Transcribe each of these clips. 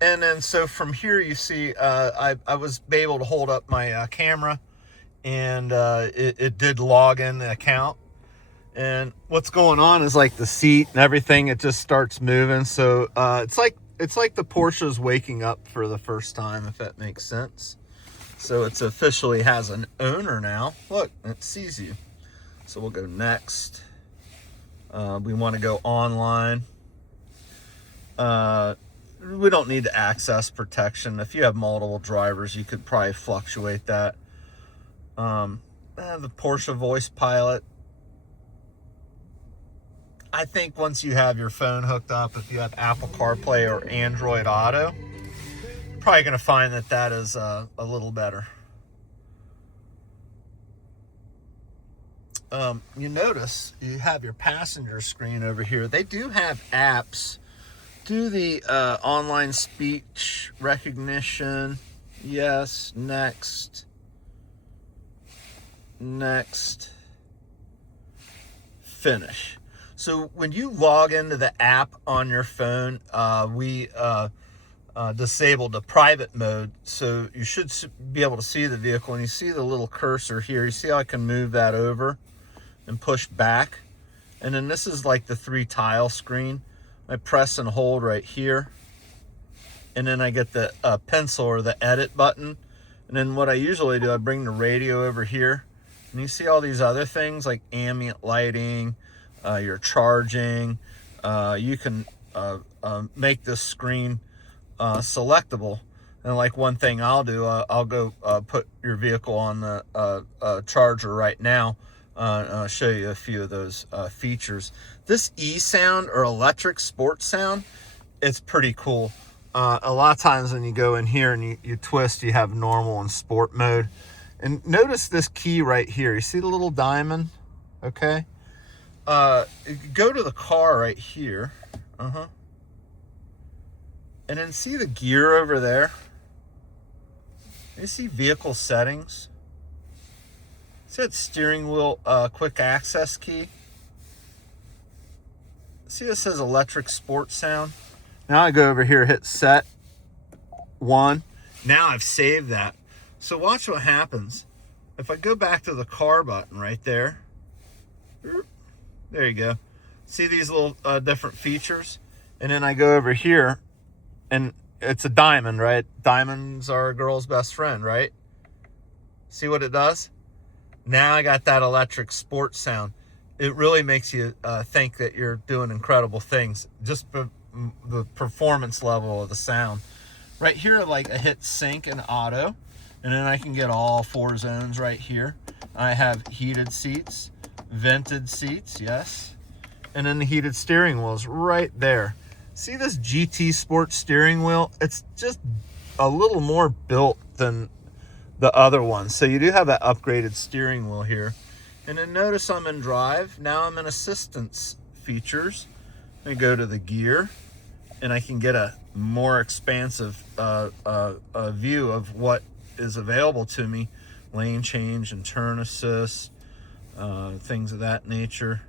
And then so from here you see I was able to hold up my camera, and it did log in the account. And what's going on is like the seat and everything, it just starts moving. So it's like the Porsche's waking up for the first time, if that makes sense. So it's officially has an owner now. Look, it sees you. So we'll go next. We want to go online. We don't need to access protection. If you have multiple drivers, you could probably fluctuate that. The Porsche voice pilot. I think once you have your phone hooked up, if you have Apple CarPlay or Android Auto, you're probably going to find that that is a little better. You notice you have your passenger screen over here. They do have apps. Do the online speech recognition. Yes, next. Next. Finish. So when you log into the app on your phone, we disabled the private mode, so you should be able to see the vehicle. And you see the little cursor here. You see how I can move that over and push back. And then this is like the 3 tile screen. I press and hold right here, and then I get the pencil or the edit button. And then what I usually do, I bring the radio over here, and you see all these other things like ambient lighting, your charging. You can make this screen selectable. And like one thing I'll do, I'll go put your vehicle on the charger right now. I'll show you a few of those features. This e-sound or electric sports sound, it's pretty cool. A lot of times when you go in here and you twist, you have normal and sport mode. And notice this key right here. You see the little diamond? Okay. Go to the car right here. And then see the gear over there? You see vehicle settings? See that steering wheel quick access key? See it says electric sports sound? Now I go over here, hit set 1. Now I've saved that. So watch what happens. If I go back to the car button right there. There you go. See these little different features? And then I go over here, and it's a diamond, right? Diamonds are a girl's best friend, right? See what it does? Now I got that electric sports sound. It really makes you think that you're doing incredible things. Just the performance level of the sound. Right here, like I hit sync and auto, and then I can get all 4 zones right here. I have heated seats, vented seats, yes. And then the heated steering wheel is right there. See this GT Sport steering wheel? It's just a little more built than the other one. So you do have that upgraded steering wheel here. And then notice I'm in drive. Now I'm in assistance features. I go to the gear, and I can get a more expansive view of what is available to me. Lane change and turn assist, things of that nature.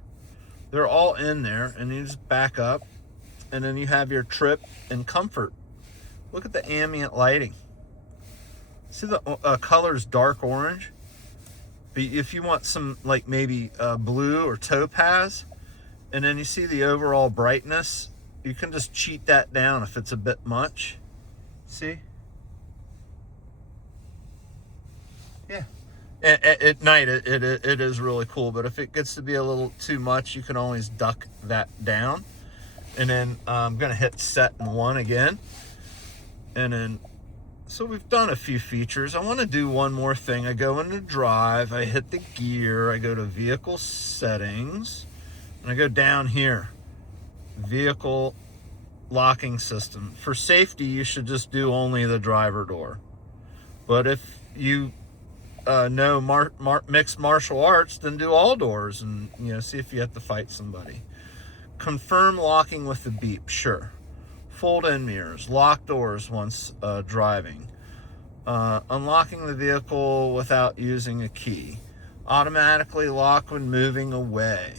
They're all in there, and you just back up, and then you have your trip and comfort. Look at the ambient lighting. See the color's dark orange? But if you want some like maybe blue or topaz, and then you see the overall brightness, you can just cheat that down if it's a bit much. See? Yeah. At night it is really cool, but if it gets to be a little too much, you can always duck that down. And then I'm gonna hit set and 1 again. And then, so we've done a few features. I want to do one more thing. I go into drive, I hit the gear, I go to vehicle settings, and I go down here, vehicle locking system. For safety, you should just do only the driver door. But if you know mixed martial arts, then do all doors, and see if you have to fight somebody. Confirm locking with the beep, sure. Fold in mirrors, lock doors once driving, unlocking the vehicle without using a key, automatically lock when moving away,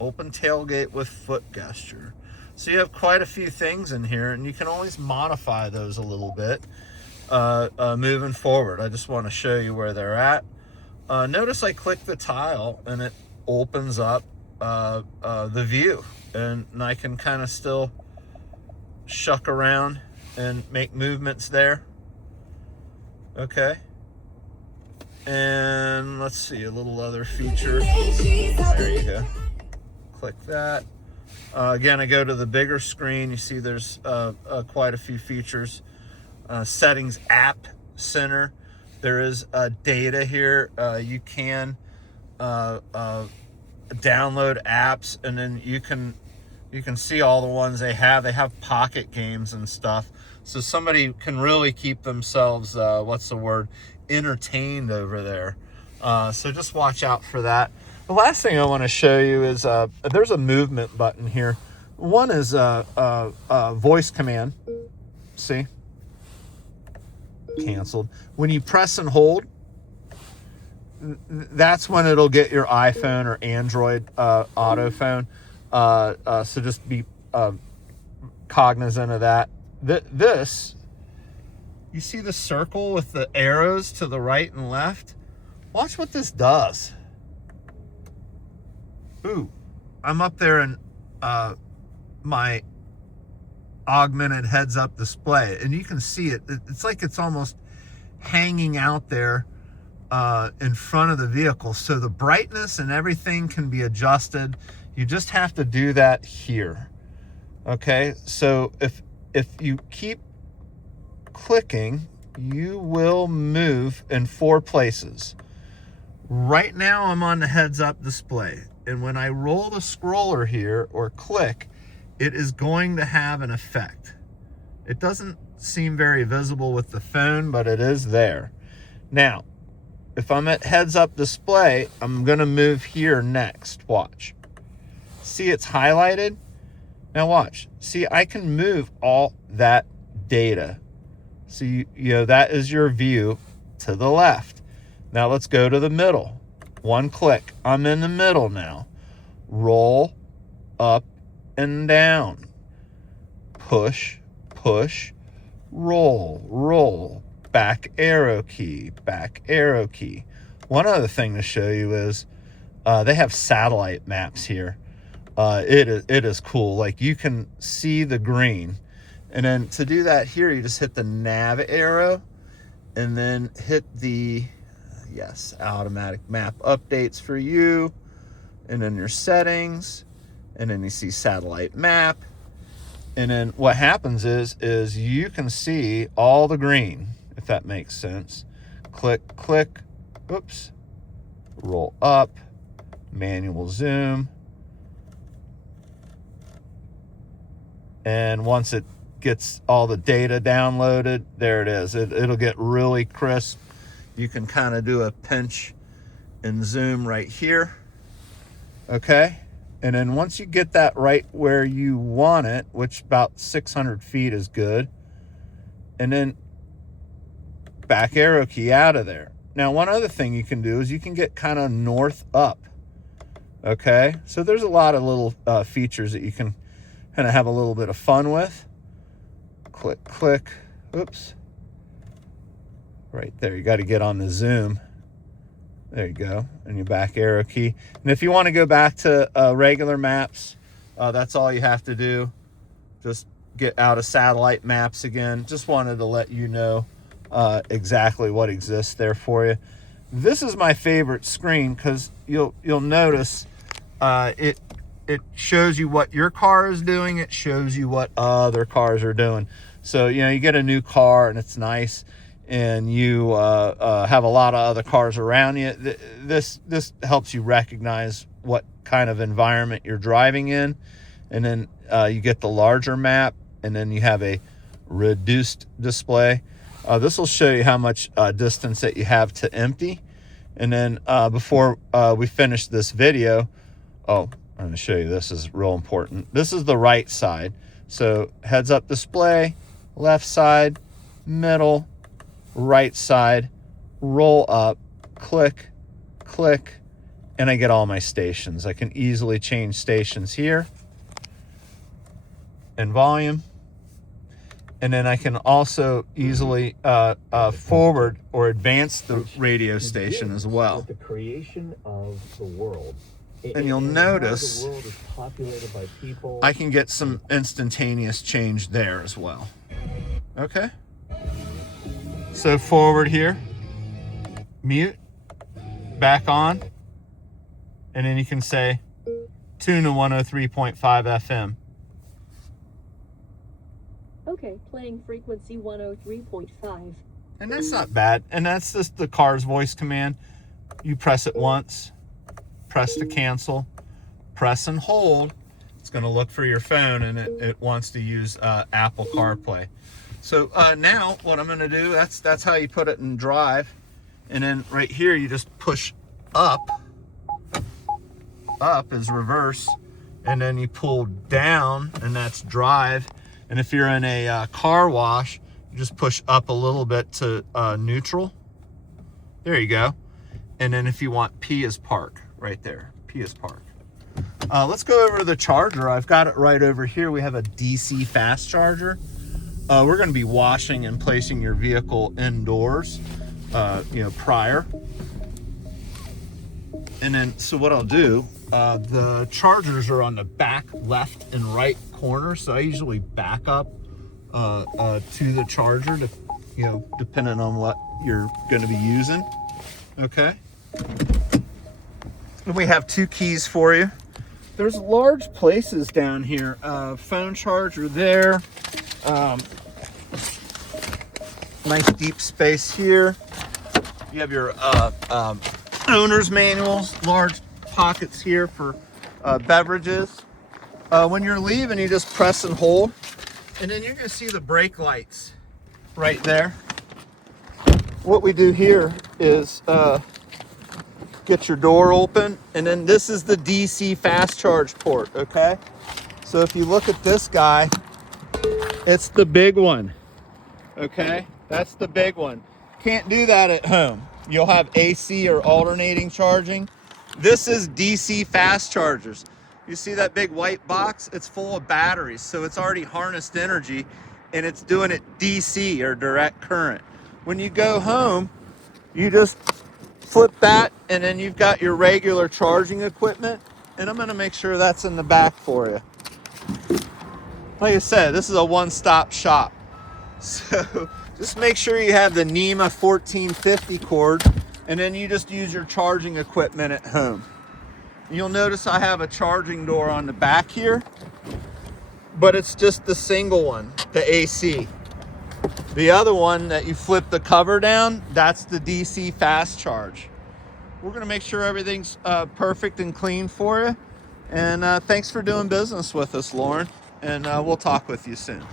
open tailgate with foot gesture. So you have quite a few things in here, and you can always modify those a little bit moving forward. I just want to show you where they're at. Notice I click the tile and it opens up the view, and I can kind of still shuck around and make movements there. Okay. And let's see, a little other feature. There you go. Click that. Again, I go to the bigger screen. You see there's quite a few features. Settings app center. There is data here. You can download apps, and then you can see all the ones they have. They have pocket games and stuff. So somebody can really keep themselves, entertained over there. So just watch out for that. The last thing I want to show you is there's a movement button here. One is voice command. See? Canceled. When you press and hold, that's when it'll get your iPhone or Android auto phone. So just be cognizant of that. This, you see the circle with the arrows to the right and left? Watch what this does. Ooh, I'm up there in my augmented heads-up display, and you can see it. It's like it's almost hanging out there in front of the vehicle. So the brightness and everything can be adjusted. You just have to do that here. Okay, so if you keep clicking, you will move in 4 places. Right now I'm on the heads-up display, and when I roll the scroller here or click, it is going to have an effect. It doesn't seem very visible with the phone, but it is there. Now, if I'm at heads-up display, I'm gonna move here next. Watch. See, it's highlighted? Now watch. See, I can move all that data. So you know, that is your view to the left. Now let's go to the middle. One click. I'm in the middle now. Roll up and down. Push, push, roll, roll. Back arrow key, back arrow key. One other thing to show you is they have satellite maps here. It is cool. Like, you can see the green. And then to do that here, you just hit the nav arrow and then hit the, yes, automatic map updates for you. And then your settings. And then you see satellite map. And then what happens is you can see all the green, if that makes sense. Click, click, oops, roll up, manual zoom. And once it gets all the data downloaded, there it is. It'll get really crisp. You can kind of do a pinch and zoom right here. Okay. And then once you get that right where you want it, which about 600 feet is good, and then back arrow key out of there. Now, one other thing you can do is you can get kind of north up. Okay. So there's a lot of little features that you can kind of have a little bit of fun with. Click, click, oops. Right there, you got to get on the zoom. There you go, and your back arrow key. And if you want to go back to regular maps, that's all you have to do. Just get out of satellite maps again. Just wanted to let you know exactly what exists there for you. This is my favorite screen because you'll notice it shows you what your car is doing. It shows you what other cars are doing. So, you know, you get a new car and it's nice, and you have a lot of other cars around you. This helps you recognize what kind of environment you're driving in. And then you get the larger map, and then you have a reduced display. This will show you how much distance that you have to empty. And then before we finish this video, I'm going to show you, this is real important. This is the right side. So heads up display, left side, middle, right side, roll up, click, click, and I get all my stations. I can easily change stations here. and volume. And then I can also easily forward or advance the radio station as well. The creation of the world. And you'll notice the world is populated by people. I can get some instantaneous change there as well. Okay. So forward here, mute, back on, and then you can say tune to 103.5 FM. Okay, playing frequency 103.5. And that's not bad. And that's just the car's voice command. You press it once, press to cancel, press and hold. It's going to look for your phone, and it wants to use Apple CarPlay. So now what I'm going to do, that's how you put it in drive. And then right here, you just push up. Up is reverse. And then you pull down, and that's drive. And if you're in a car wash, you just push up a little bit to neutral. There you go. And then if you want P is park, right there. P is park. Let's go over to the charger. I've got it right over here. We have a DC fast charger. We're going to be washing and placing your vehicle indoors, prior. And then, so what I'll do, the chargers are on the back left and right corner. So I usually back up to the charger to, depending on what you're going to be using. Okay. And we have 2 keys for you. There's large places down here. Phone charger there. Nice deep space here. You have your owner's manuals, large pockets here for beverages. When you're leaving, you just press and hold, and then you're going to see the brake lights right there. What we do here is get your door open, and then this is the DC fast charge port, okay? So if you look at this guy, it's the big one, okay? That's the big one. Can't do that at home. You'll have AC or alternating charging. This is DC fast chargers. You see that big white box? It's full of batteries, so it's already harnessed energy, and it's doing it DC or direct current. When you go home, you just flip that, and then you've got your regular charging equipment, and I'm going to make sure that's in the back for you. Like I said, this is a one-stop shop. So just make sure you have the NEMA 1450 cord, and then you just use your charging equipment at home. You'll notice I have a charging door on the back here, but it's just the single one, the AC. The other one that you flip the cover down, that's the DC fast charge. We're going to make sure everything's perfect and clean for you. And thanks for doing business with us, Lauren. And we'll talk with you soon.